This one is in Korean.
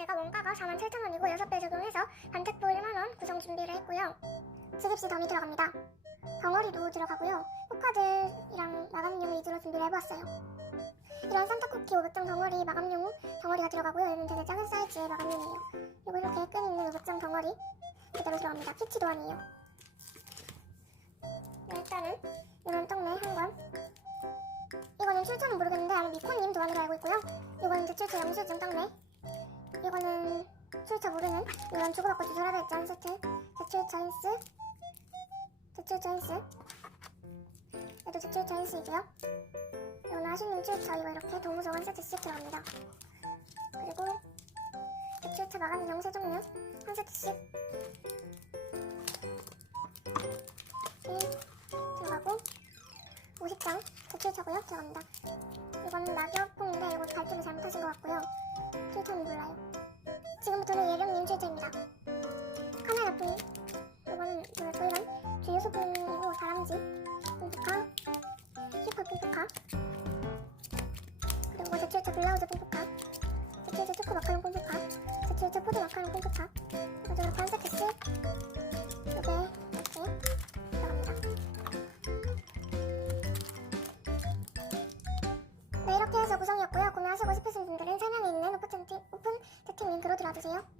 자체가 원가가 47,000원이고 6배 적용해서 반택도 1만원 구성 준비를 했고요. 스깁시 덤이 들어갑니다. 덩어리도 들어가고요. 포카들이랑 마감용 위주로 준비를 해보았어요. 이런 산타쿠키 500장 덩어리 마감용 덩어리가 들어가고요. 얘는 되게 작은 사이즈의 마감용이에요. 그리고 이렇게 끈 있는 500장 덩어리 그대로 들어갑니다. 키치 도안이에요. 네, 일단은 이런 떡네 한 권. 이거는 출처는 모르겠는데 아마 미코님 도안으로 알고 있고요. 이거는 제출처 영수증 떡네. 이거는 출처 모르는 이런 주고받고 주소라도 있지 않은 세트. 제출처 힌스. 얘도 제출처 힌스이고요. 이거는 하시님 출처 이거 이렇게 동무서 한 세트씩 들어갑니다. 그리고 제출처 마감용 세 종류 한 세트씩 들어가고 50장 제출처고요 들어갑니다. 이거는 낙엽봉인데 이거 발주를 잘못하신 것 같고요. 출처는 제 녀석이고 다람쥐 뽕포카 슈퍼 뽕포카 그리고 제출자 블라우즈 뽕포카 제출자 초코 마카롱 뽕포카 제출자 포도 마카롱 뽕포카 그리고 이렇게 한세 개씩 이렇게 들어갑니다 네, 이렇게 해서 구성이었고요. 구매하시고 싶으신 분들은 설명에 있는 오픈 채팅, 오픈 채팅 링크로 들어와주세요.